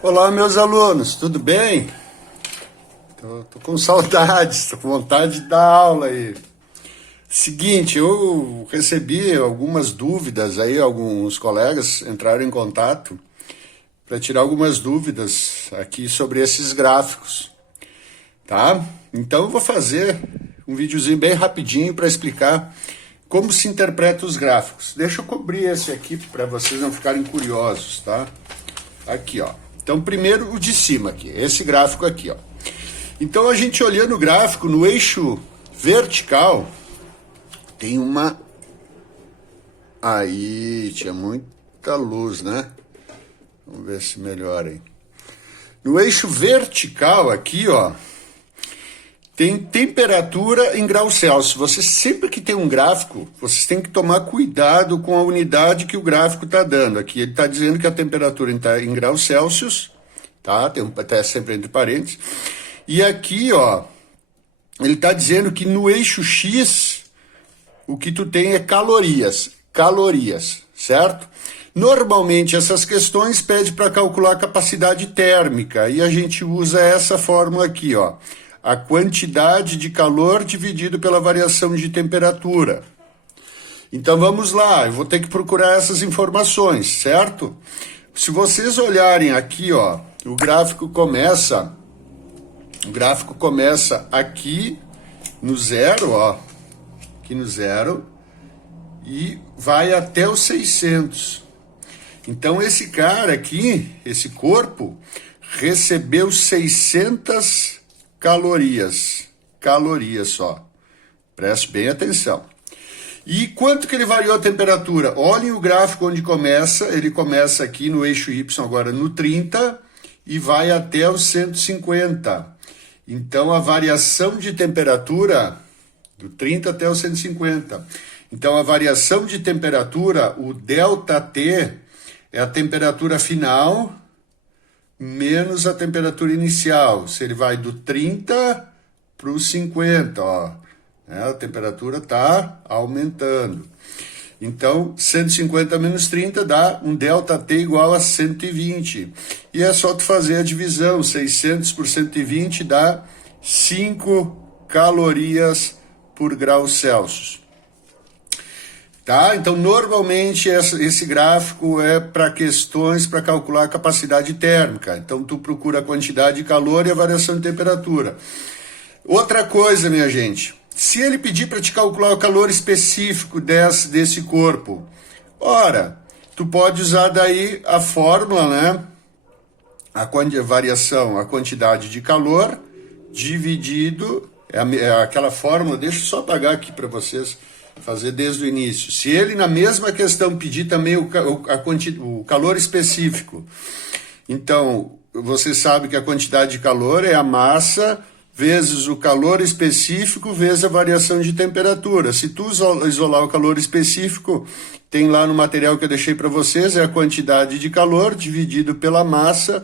Olá, meus alunos, tudo bem? Tô com saudades, tô com vontade de dar aula aí. Seguinte, eu recebi algumas dúvidas aí, alguns colegas entraram em contato para tirar algumas dúvidas aqui sobre esses gráficos, tá? Então eu vou fazer um videozinho bem rapidinho para explicar como se interpreta os gráficos. Deixa eu cobrir esse aqui para vocês não ficarem curiosos, tá? Aqui, ó. Então, primeiro o de cima aqui, esse gráfico aqui, ó. Então, a gente olhando o gráfico, no eixo vertical, tem uma... Aí, tinha muita luz, né? Vamos ver se melhora aí. No eixo vertical aqui, ó, tem temperatura em graus Celsius. Você sempre que tem um gráfico, vocês têm que tomar cuidado com a unidade que o gráfico está dando. Aqui ele está dizendo que a temperatura está em graus Celsius, tá? Tem até sempre entre parênteses. E aqui, ó, ele está dizendo que no eixo X, o que tu tem é calorias, certo? Normalmente essas questões pedem para calcular a capacidade térmica e a gente usa essa fórmula aqui, ó. A quantidade de calor dividido pela variação de temperatura. Então vamos lá, eu vou ter que procurar essas informações, certo? Se vocês olharem aqui, ó, o gráfico começa aqui no zero, ó, aqui no zero, e vai até os 600. Então esse cara aqui, esse corpo, recebeu 600 calorias só. Preste bem atenção. E quanto que ele variou a temperatura? Olhem o gráfico onde começa, ele começa aqui no eixo Y agora no 30 e vai até os 150. Então a variação de temperatura do 30 até os 150. Então a variação de temperatura, o ΔT, é a temperatura final menos a temperatura inicial. Se ele vai do 30 para os 50, ó, né, a temperatura está aumentando. Então, 150 menos 30 dá um ΔT igual a 120. E é só tu fazer a divisão. 600 por 120 dá 5 calorias por grau Celsius. Tá? Então, normalmente, esse gráfico é para questões para calcular a capacidade térmica. Então, tu procura a quantidade de calor e a variação de temperatura. Outra coisa, minha gente, se ele pedir para te calcular o calor específico desse corpo, ora, tu pode usar daí a fórmula, né? A variação, a quantidade de calor dividido, é aquela fórmula, deixa eu só apagar aqui para vocês, fazer desde o início. Se ele na mesma questão pedir também o calor específico, então você sabe que a quantidade de calor é a massa vezes o calor específico vezes a variação de temperatura. Se tu isolar o calor específico, tem lá no material que eu deixei para vocês, é a quantidade de calor dividido pela massa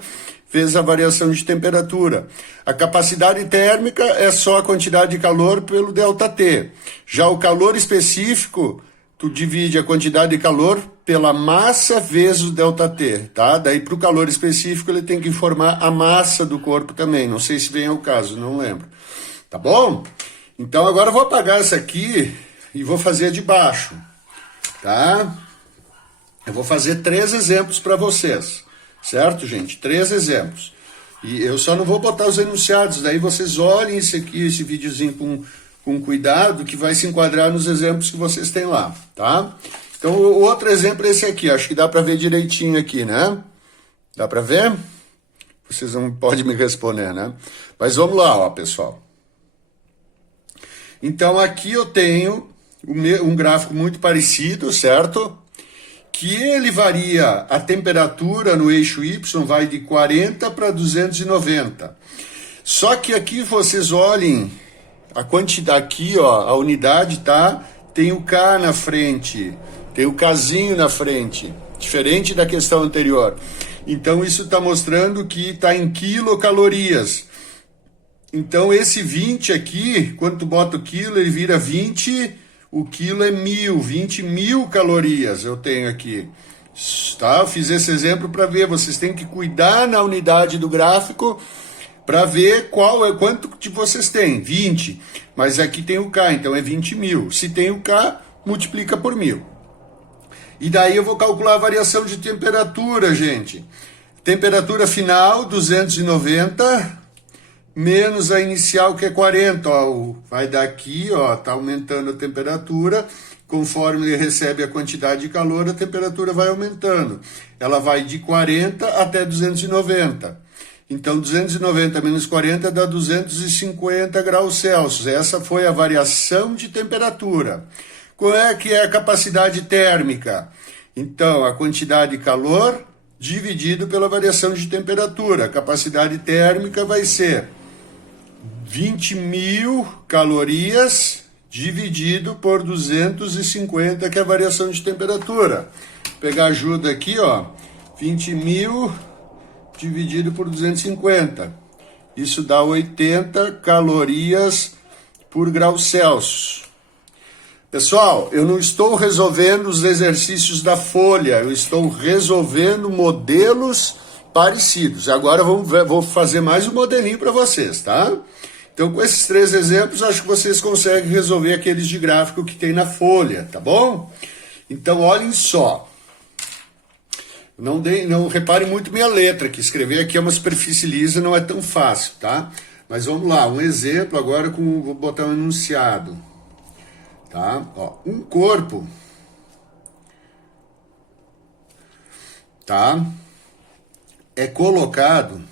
vezes a variação de temperatura. A capacidade térmica é só a quantidade de calor pelo ΔT. Já o calor específico, tu divide a quantidade de calor pela massa vezes o ΔT, tá? Daí para o calor específico ele tem que informar a massa do corpo também. Não sei se vem ao caso, não lembro. Tá bom? Então agora eu vou apagar essa aqui e vou fazer a de baixo, tá? Eu vou fazer 3 exemplos para vocês. Certo, gente? 3 exemplos. E eu só não vou botar os enunciados, daí vocês olhem esse videozinho com cuidado, que vai se enquadrar nos exemplos que vocês têm lá, tá? Então, o outro exemplo é esse aqui, acho que dá para ver direitinho aqui, né? Dá para ver? Vocês não podem me responder, né? Mas vamos lá, ó, pessoal. Então, aqui eu tenho um gráfico muito parecido, certo? Que ele varia, a temperatura no eixo Y vai de 40 para 290. Só que aqui vocês olhem, a quantidade aqui, ó, a unidade, tá? Tem o K na frente, tem o Kzinho na frente, diferente da questão anterior. Então isso está mostrando que está em quilocalorias. Então esse 20 aqui, quando tu bota o quilo, ele vira 20. O quilo é 1000, 20 mil calorias eu tenho aqui. Tá? Eu fiz esse exemplo para ver, vocês têm que cuidar na unidade do gráfico para ver quanto que vocês têm, 20, mas aqui tem o K, então é 20 mil. Se tem o K, multiplica por 1000. E daí eu vou calcular a variação de temperatura, gente. Temperatura final, 290, menos a inicial, que é 40. Ó, vai daqui, ó, tá aumentando a temperatura. Conforme ele recebe a quantidade de calor, a temperatura vai aumentando. Ela vai de 40 até 290. Então, 290 menos 40 dá 250 graus Celsius. Essa foi a variação de temperatura. Qual é que é a capacidade térmica? Então, a quantidade de calor dividido pela variação de temperatura. A capacidade térmica vai ser 20.000 calorias dividido por 250, que é a variação de temperatura. Vou pegar ajuda aqui, ó. 20.000 dividido por 250. Isso dá 80 calorias por grau Celsius. Pessoal, eu não estou resolvendo os exercícios da folha, eu estou resolvendo modelos parecidos. Agora vou fazer mais um modelinho para vocês, tá? Então, com esses 3 exemplos, acho que vocês conseguem resolver aqueles de gráfico que tem na folha, tá bom? Então, olhem só. Não reparem muito minha letra, que escrever aqui é uma superfície lisa, não é tão fácil, tá? Mas vamos lá, um exemplo agora vou botar um enunciado. Tá? Ó, um corpo, tá? É colocado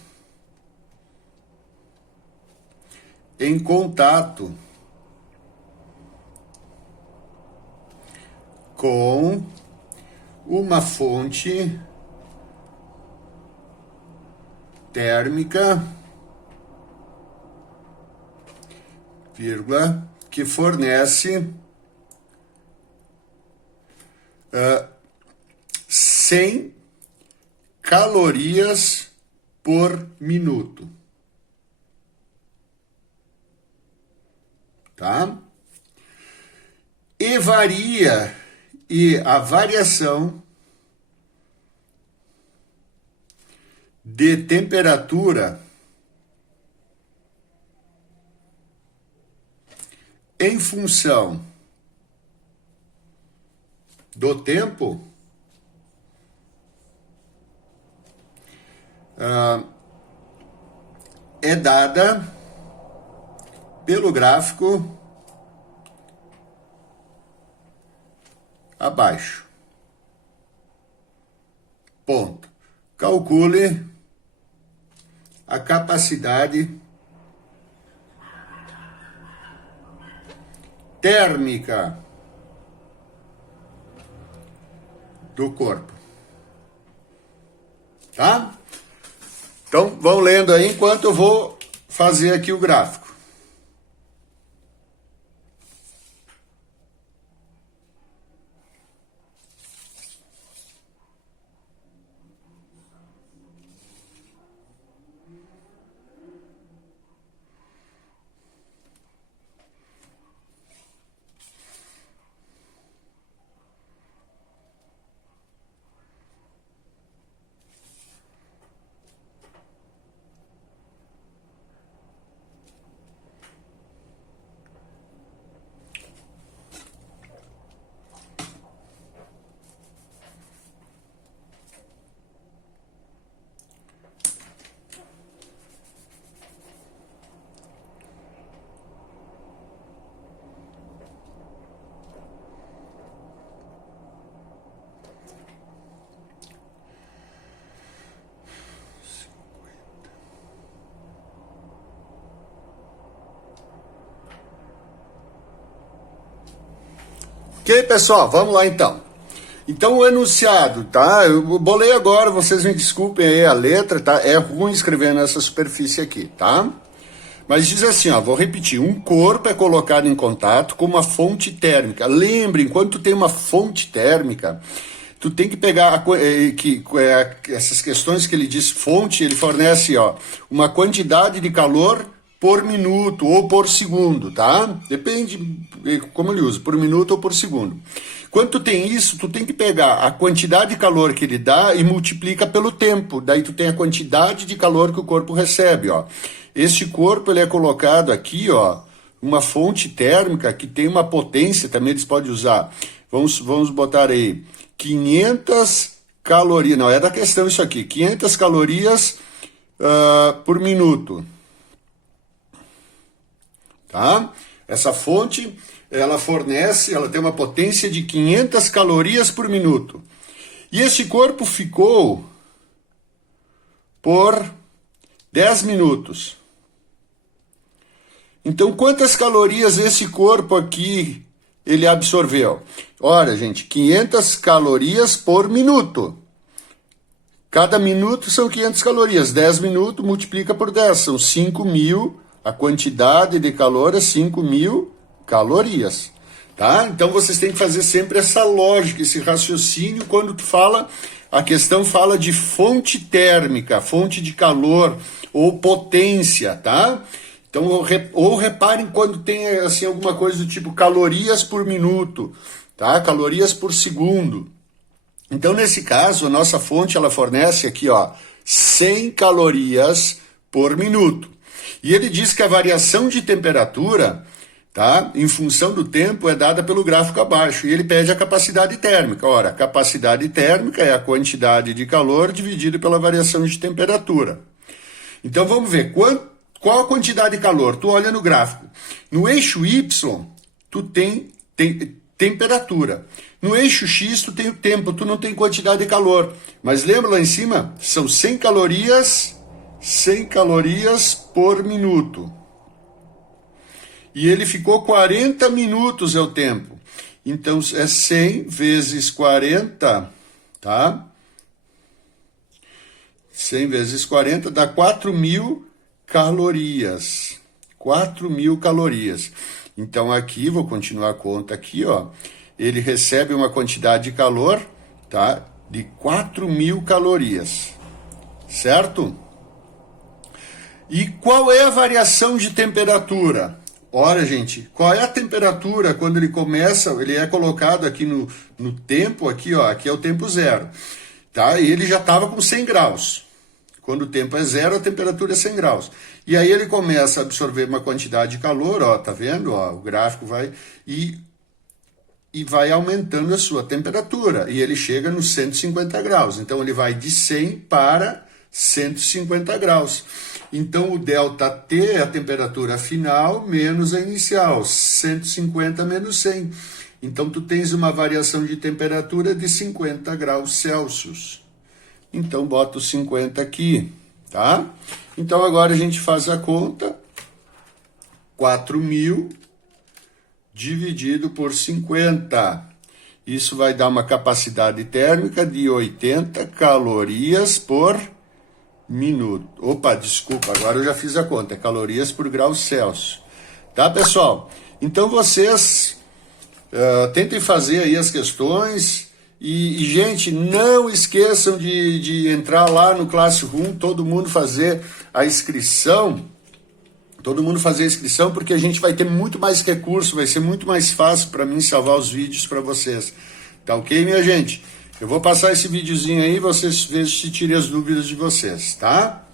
em contato com uma fonte térmica, vírgula, que fornece 100 calorias por minuto. Tá? E a variação de temperatura em função do tempo é dada pelo gráfico abaixo. Ponto. Calcule a capacidade térmica do corpo. Tá? Então, vão lendo aí enquanto eu vou fazer aqui o gráfico. Ok, pessoal, vamos lá então. Então o enunciado, tá? Eu bolei agora, vocês me desculpem aí a letra, tá? É ruim escrever nessa superfície aqui, tá? Mas diz assim, ó, vou repetir, um corpo é colocado em contato com uma fonte térmica. Lembrem, quando tu tem uma fonte térmica, tu tem que pegar essas questões que ele diz fonte, ele fornece, ó, uma quantidade de calor por minuto ou por segundo, tá? Depende como ele usa, por minuto ou por segundo. Quando tu tem isso, tu tem que pegar a quantidade de calor que ele dá e multiplica pelo tempo. Daí tu tem a quantidade de calor que o corpo recebe, ó. Este corpo, ele é colocado aqui, ó, uma fonte térmica que tem uma potência, também eles podem usar. Vamos botar aí 500 calorias, não é da questão isso aqui, 500 calorias por minuto. Tá? Essa fonte, ela fornece, ela tem uma potência de 500 calorias por minuto. E esse corpo ficou por 10 minutos. Então, quantas calorias esse corpo aqui ele absorveu? Olha, gente, 500 calorias por minuto. Cada minuto são 500 calorias. 10 minutos multiplica por 10, são 5.000. A quantidade de calor é 5.000 calorias. Tá? Então, vocês têm que fazer sempre essa lógica, esse raciocínio, quando tu fala, a questão fala de fonte térmica, fonte de calor ou potência, tá? Então, ou reparem quando tem assim, alguma coisa do tipo calorias por minuto, tá? Calorias por segundo. Então, nesse caso, a nossa fonte ela fornece aqui, ó, 100 calorias por minuto. E ele diz que a variação de temperatura, tá, em função do tempo, é dada pelo gráfico abaixo. E ele pede a capacidade térmica. Ora, a capacidade térmica é a quantidade de calor dividida pela variação de temperatura. Então, vamos ver qual a quantidade de calor? Tu olha no gráfico. No eixo Y, tu tem temperatura. No eixo X, tu tem o tempo, tu não tem quantidade de calor. Mas lembra lá em cima? São 100 calorias por minuto. E ele ficou 40 minutos é o tempo. Então, é 100 vezes 40, tá? 100 vezes 40 dá 4.000 calorias. 4.000 calorias. Então aqui, vou continuar a conta aqui, ó. Ele recebe uma quantidade de calor, tá? De 4.000 calorias. Certo? E qual é a variação de temperatura? Ora, gente, qual é a temperatura quando ele começa, ele é colocado aqui no tempo, aqui, ó, aqui é o tempo zero. Tá? E ele já estava com 100 graus. Quando o tempo é zero, a temperatura é 100 graus. E aí ele começa a absorver uma quantidade de calor, ó, tá vendo? Ó, o gráfico vai e vai aumentando a sua temperatura. E ele chega nos 150 graus. Então ele vai de 100 para 150 graus. Então o ΔT é a temperatura final menos a inicial, 150 menos 100. Então tu tens uma variação de temperatura de 50 graus Celsius. Então, bota os 50 aqui, tá? Então, agora a gente faz a conta. 4.000 dividido por 50. Isso vai dar uma capacidade térmica de 80 calorias por minuto. Opa, desculpa, agora eu já fiz a conta. É calorias por grau Celsius. Tá, pessoal? Então, vocês tentem fazer aí as questões. E, gente, não esqueçam de entrar lá no Classroom, todo mundo fazer a inscrição. Todo mundo fazer a inscrição, porque a gente vai ter muito mais recurso, vai ser muito mais fácil para mim salvar os vídeos para vocês. Tá ok, minha gente? Eu vou passar esse videozinho aí, vocês vejam se tirem as dúvidas de vocês, tá?